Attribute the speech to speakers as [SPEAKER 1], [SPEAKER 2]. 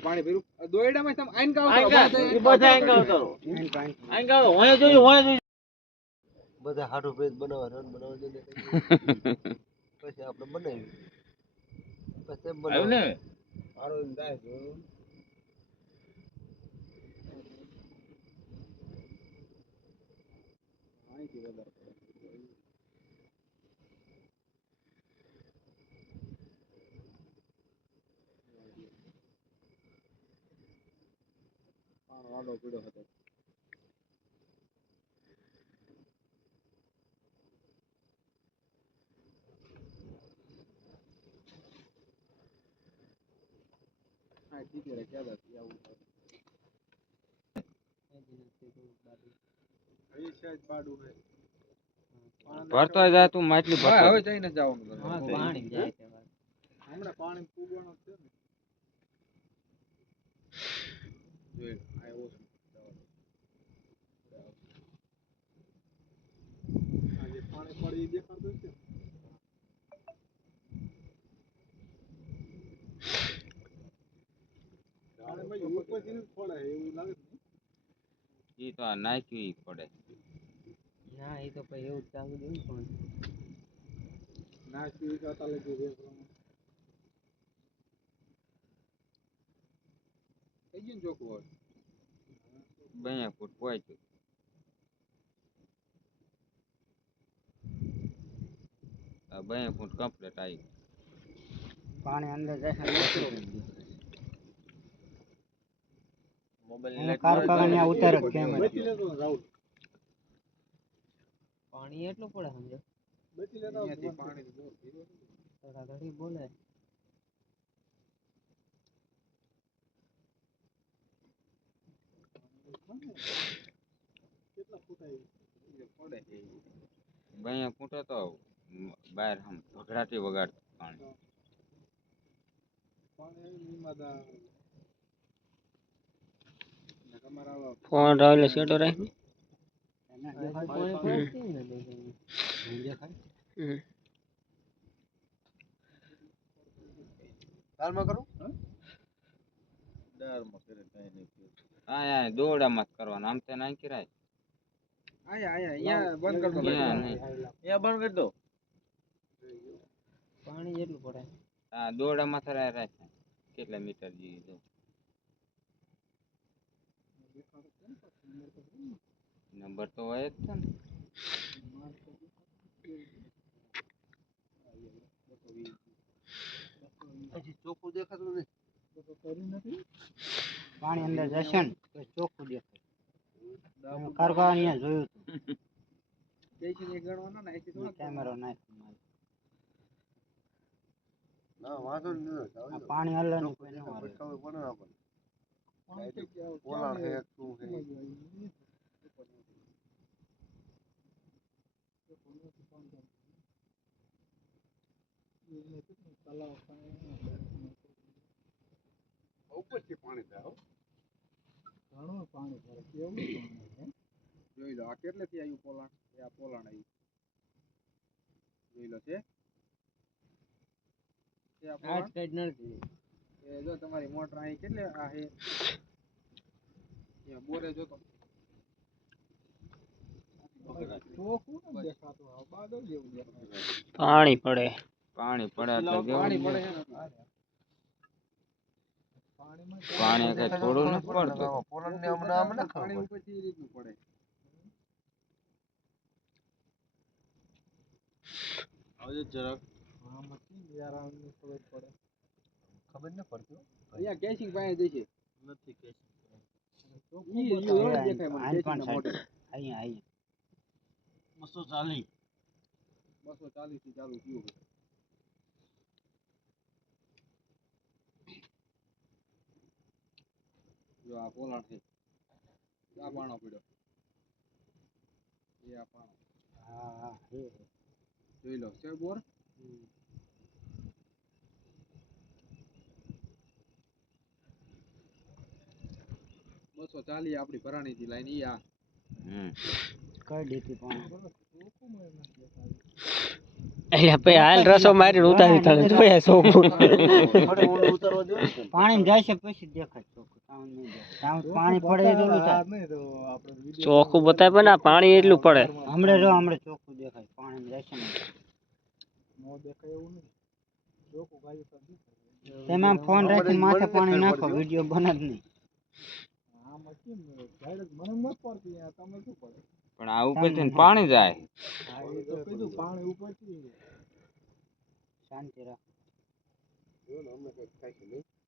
[SPEAKER 1] પાણી ભર્યું દોયડામાં તમે આઈન કાવ
[SPEAKER 2] બધા હાડો પેજ બનાવવા રન બનાવવા દે પછી આપણે બનાવી પછી બનાવ
[SPEAKER 1] મારો જાય જો આઈથી વધારે વાડો પીડો હતો હા ઠીક છે क्या बात है आવું ये शायद बाडू है
[SPEAKER 3] ભરતો જાય તું માટલી ભરતો
[SPEAKER 1] હવે જઈને જવાનું
[SPEAKER 4] હા પાણી જાય છે
[SPEAKER 1] હમણાં પાણી પૂગવાનો છે ને જોઈ આવ્યો છું આજે પાણી પડી દેખાતું છે પાણીમાં ઉપરથી પડે એવું લાગે
[SPEAKER 3] ઈ તો નાખી પડે
[SPEAKER 4] ના એ તો પછી એવું ચાલુ દેવું પણ
[SPEAKER 1] નાખી જતા લગી રે થઈ ગયું ચોખ્ખું હવે
[SPEAKER 3] 2 ફૂટ પહોંચ્યું આ 2 ફૂટ કમ્પ્લીટ આવી
[SPEAKER 4] પાણી અંદર જાય
[SPEAKER 3] મોબાઈલ
[SPEAKER 4] કારખાના ઉતાર કેમ
[SPEAKER 1] બચી લેતો રાહુલ
[SPEAKER 4] પાણી એટલું પડે સમજો
[SPEAKER 1] બચી લેતા પાણી
[SPEAKER 4] થોડા ઘડી બોલે
[SPEAKER 1] કેટલા ફૂટ આવી પડે
[SPEAKER 3] 2 ફૂટ તો બહાર આમ ઘઘરાટી વગાડતું પાણી
[SPEAKER 4] ફોન રાવલે સેટો રાખી
[SPEAKER 2] દાલમાં કરું
[SPEAKER 1] દારમાં કરે કાઈ નહીં
[SPEAKER 3] હા દોડા મત કરવાનું આમ તે નાખી રાય
[SPEAKER 1] આયા અહીંયા બંધ કરતો
[SPEAKER 3] અહીંયા બંધ કરી દો
[SPEAKER 4] પાણી જેટલું પડે
[SPEAKER 3] હા દોડામાં થરાય રાખ કેટલા મીટર જેવી જો નંબર તો હોય જ છે ને
[SPEAKER 2] હજી ચોખ્ખું દેખાતું નથી
[SPEAKER 4] પાણી અંદર જશે ને તો ચોખ્ખું દેખાય કારખાના અહીંયા જોયું
[SPEAKER 1] બેસીને ગણવાના ને અહીંથી થોડા
[SPEAKER 4] કેમેરો નાખ
[SPEAKER 2] ના વાંધો નહીં
[SPEAKER 4] પાણી હલે ને કોઈ ન
[SPEAKER 2] ખબર પડે આપણને
[SPEAKER 1] પાણી
[SPEAKER 2] પોલાણ હે શું હે
[SPEAKER 1] ઉપરથી પાણી થાય ઘણું પાણી ભરે કેવું પાણી જોઈ લો આ કેટલેથી આવ્યું પોલાણ એ આ પોલાણ આવ્યું જોઈ લો છે આ પોલાણ
[SPEAKER 4] નથી
[SPEAKER 1] એ જો તમારી મોટર અહીં કેટલે આ હે અહીંયા બોરે જોતો
[SPEAKER 4] પાણી પડે
[SPEAKER 3] પાણી પડે એટલે
[SPEAKER 1] પાણી પડે છે ને
[SPEAKER 3] પાણી કઈ થોડું નથી પડતું
[SPEAKER 2] પોલાણ ને હમણાં આમ ના
[SPEAKER 1] પાણી
[SPEAKER 2] ખબર
[SPEAKER 1] ઉપરથી એ રીતનું પડે
[SPEAKER 2] હવે જરાક
[SPEAKER 1] આમાંથી યારાની ખબર પડે
[SPEAKER 2] ખબર ન પડતી
[SPEAKER 1] અહીંયા કેસિંગ પાસે દેશે
[SPEAKER 2] નથી કે
[SPEAKER 4] અહીંયા
[SPEAKER 2] 240
[SPEAKER 1] 240 થી ચાલુ થયું જો આ પોલાણ છે આ પાણો પડ્યો એ આ પાણો
[SPEAKER 4] હા
[SPEAKER 1] જોઈ લો છે બોર 240 આપણી ભરાણી થી લાઈન ઈ આ
[SPEAKER 4] કઈ ડીપી પાણી
[SPEAKER 5] એટલે પછી હાલ રસો મારીને ઉતારી તને જોયા ચોખ્ખું
[SPEAKER 2] થોડે ઊંડું ઉતારવા દો ને.
[SPEAKER 4] પાણી જાય છે પછી દેખાય ચોખ્ખું તાવ નહીં જાય તાવ પાણી પડે એટલું થાય
[SPEAKER 1] નહીં તો આપણે video
[SPEAKER 5] ચોખ્ખું બતાવે પણ આ પાણી એટલું પડે
[SPEAKER 4] હમણે ચોખ્ખું દેખાય પાણી જાય છે ને
[SPEAKER 1] નો દેખાય એવું નહીં ચોખ્ખું ગાયું તો દેખાય.
[SPEAKER 4] તમે આમ ફોન રાખીને માથે પાણી નાખો વિડીયો બને જ નહીં
[SPEAKER 1] આમાં કેમ ઝાડ જ મને નથી પડતી આ તમે શું પડે
[SPEAKER 3] પણ આ ઉપરથી ને પાણી જાય
[SPEAKER 1] હા એ તો કીધું પાણી ઉપરથી
[SPEAKER 4] શાંતિ રાખ
[SPEAKER 2] જો ને, અમે કંઈક થાય છે નહીં.